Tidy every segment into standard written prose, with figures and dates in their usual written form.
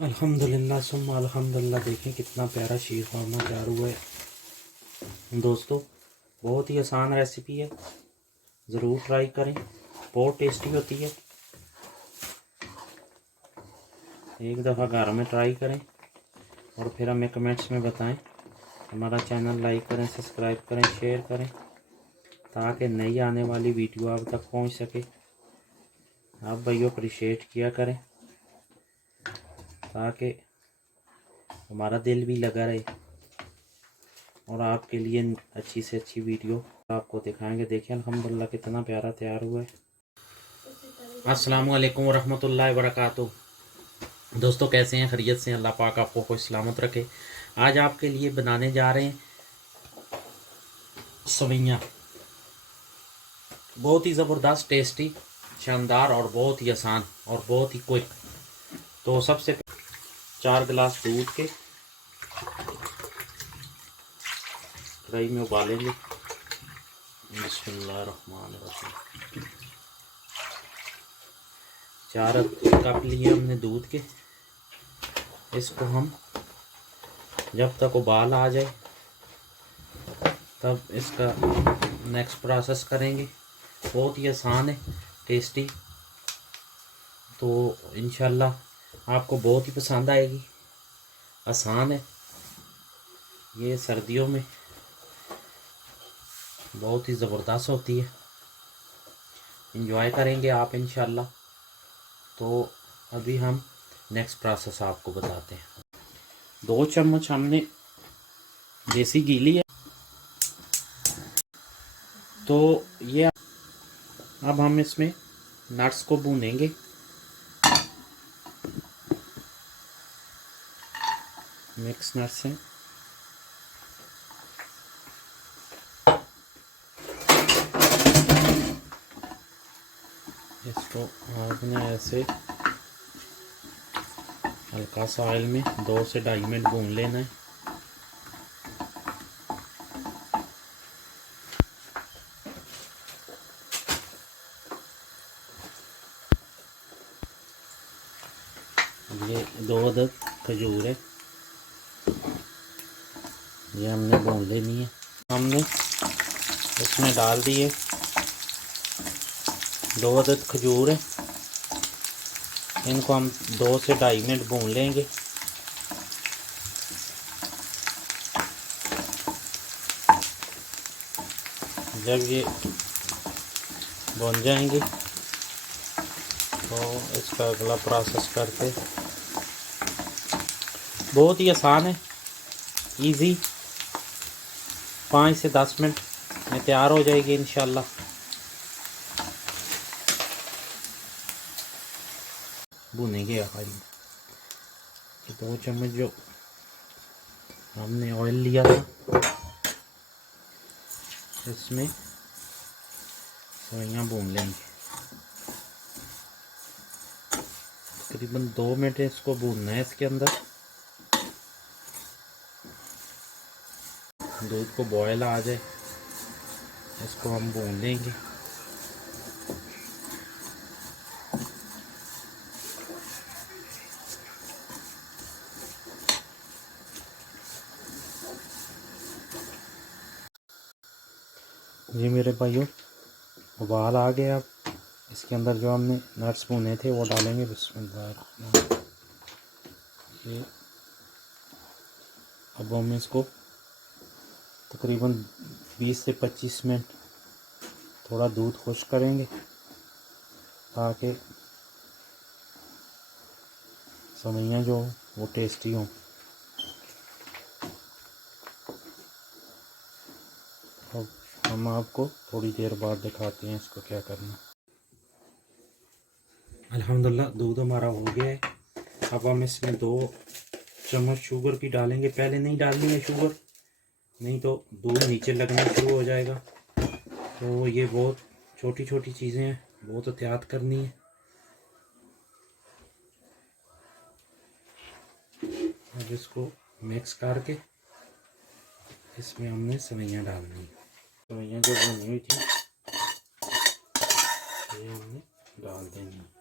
अल्हम्दुलिल्लाह सुम्मा अल्हम्दुलिल्लाह। देखें कितना प्यारा शीर खुरमा तैयार हुआ है दोस्तों। बहुत ही आसान रेसिपी है, ज़रूर ट्राई करें, बहुत टेस्टी होती है। एक दफ़ा घर में ट्राई करें और फिर हमें कमेंट्स में बताएं। हमारा चैनल लाइक करें, सब्सक्राइब करें, शेयर करें ताकि नई आने वाली वीडियो आप तक पहुंच सके। आप भाइयों अप्रिशिएट किया करें ताकि हमारा दिल भी लगा रहे और आपके लिए अच्छी से अच्छी वीडियो आपको दिखाएंगे। देखिए अल्हम्दुलिल्लाह कितना प्यारा तैयार हुआ है। अस्सलाम वालेकुम रहमतुल्लाहि व बरकातुहू। दोस्तों कैसे हैं, खैरियत से? अल्लाह पाक आपको खुश सलामत रखे। आज आपके लिए बनाने जा रहे हैं सवैयाँ। बहुत ही ज़बरदस्त, टेस्टी, शानदार और बहुत ही आसान और बहुत ही क्विक। तो सबसे 4 गिलास दूध के कढ़ाई में उबालेंगे। बिस्मिल्लाहिर्रहमानिर्रहीम। 4 कप लिए हमने दूध के। इसको हम जब तक उबाल आ जाए तब इसका नेक्स्ट प्रोसेस करेंगे। बहुत ही आसान है, टेस्टी, तो इंशाल्लाह आपको बहुत ही पसंद आएगी। आसान है, ये सर्दियों में बहुत ही ज़बरदस्त होती है, इंजॉय करेंगे आप इंशाल्लाह। तो अभी हम नेक्स्ट प्रोसेस आपको बताते हैं। 2 चम्मच हमने देसी घी लिया। तो ये अब हम इसमें नट्स को भूनेंगे। मिक्स नट्स हैं, इसको आपने ऐसे हल्का सा ऑयल में 2 से 2.5 मिनट भून लेना है। ये 2 अदद खजूर है, ये हमने भून लेनी है। हमने इसमें डाल दिए 2 अदद खजूर है, इनको हम 2 से 2.5 मिनट भून लेंगे। जब ये भुन जाएंगे तो इसका अगला प्रोसेस करते। बहुत ही आसान है, इजी, 5 से 10 मिनट में तैयार हो जाएगी इंशाल्लाह। भुनेंगे ऑयल, 2 चम्मच जो हमने ऑयल लिया था इसमें सवैयाँ भून लेंगे। तकरीबन 2 मिनट इसको भूनना है। इसके अंदर दूध को बॉयल आ जाए, इसको हम भून लेंगे। ये मेरे भाइयों उबाल आ गया। अब इसके अंदर जो हमने नट्स भुने थे वो डालेंगे। बिस्मिल्लाह। ये अब हम इसको तकरीबन 20 से 25 मिनट थोड़ा दूध खुश्क करेंगे ताकि सवैयाँ जो वो टेस्टी हों। अब हम आपको थोड़ी देर बाद दिखाते हैं इसको क्या करना। अल्हम्दुलिल्लाह दूध हमारा हो गया है। अब हम इसमें 2 चम्मच शुगर की डालेंगे। पहले नहीं डालनी है शुगर, नहीं तो दूध नीचे लगना शुरू हो जाएगा। तो ये बहुत छोटी छोटी चीज़ें हैं, बहुत एहतियात करनी है। अब इसको मिक्स करके इसमें हमने सवैयाँ डालनी है। सवैयाँ जो बनी हुई थी ये हमने डाल देनी है।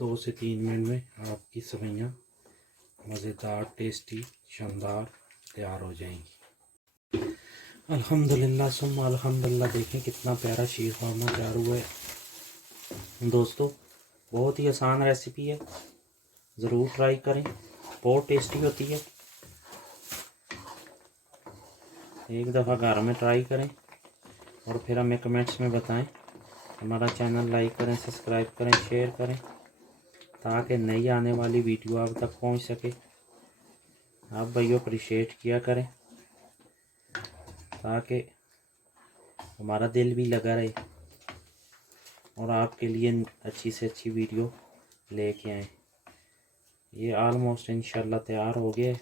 2 से 3 मिनट में आपकी सेवइयाँ मज़ेदार, टेस्टी, शानदार तैयार हो जाएंगी। अल्हम्दुलिल्लाह सुम्मा अल्हम्दुलिल्लाह। देखें कितना प्यारा शीरकुरमा तैयार हुआ है दोस्तों। बहुत ही आसान रेसिपी है, ज़रूर ट्राई करें, बहुत टेस्टी होती है। एक दफ़ा घर में ट्राई करें और फिर हमें कमेंट्स में बताएं। हमारा चैनल लाइक करें, सब्सक्राइब करें, शेयर करें ताकि नई आने वाली वीडियो आप तक पहुंच सके। आप भाइयों अप्रिशिएट किया करें ताकि हमारा दिल भी लगा रहे और आपके लिए अच्छी से अच्छी वीडियो लेके आए। ये ऑलमोस्ट इंशाल्लाह तैयार हो गया है।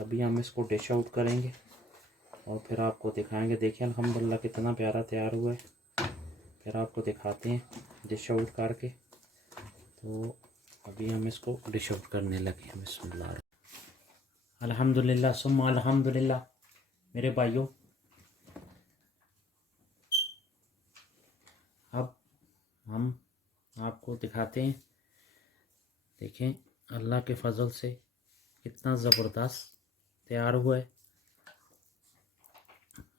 अभी हम इसको डिश आउट करेंगे और फिर आपको दिखाएंगे। देखिए अल्हम्दुलिल्लाह कितना प्यारा तैयार हुआ है। फिर आपको दिखाते हैं डिश आउट करके। तो अभी हम इसको डिश आउट करने लगे हैं। बिस्मिल्लाह अल्हम्दुलिल्लाह सुम्मा अल्हम्दुलिल्लाह। मेरे भाइयों अब हम आपको दिखाते हैं। देखें अल्लाह के फजल से कितना ज़बरदस्त तैयार हुआ है।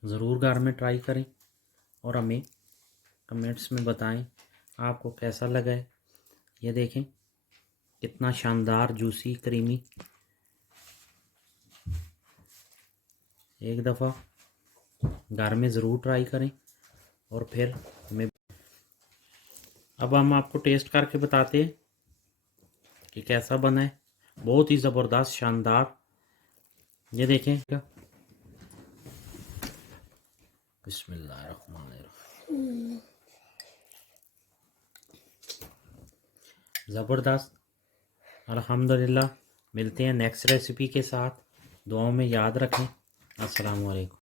ज़रूर घर में ट्राई करें और हमें कमेंट्स में बताएं आपको कैसा लगा है। ये देखें कितना शानदार, जूसी, क्रीमी। एक दफ़ा घर में ज़रूर ट्राई करें और फिर हमें। अब हम आपको टेस्ट करके बताते हैं कि कैसा बना है। बहुत ही ज़बरदस्त, शानदार। ये देखें बिस्मिल्लाहिर्रहमानिर्रहीम, ज़बरदस्त। अल्हम्दुलिल्लाह। मिलते हैं नेक्स्ट रेसिपी के साथ। दुआओं में याद रखें। अस्सलामु अलैकुम।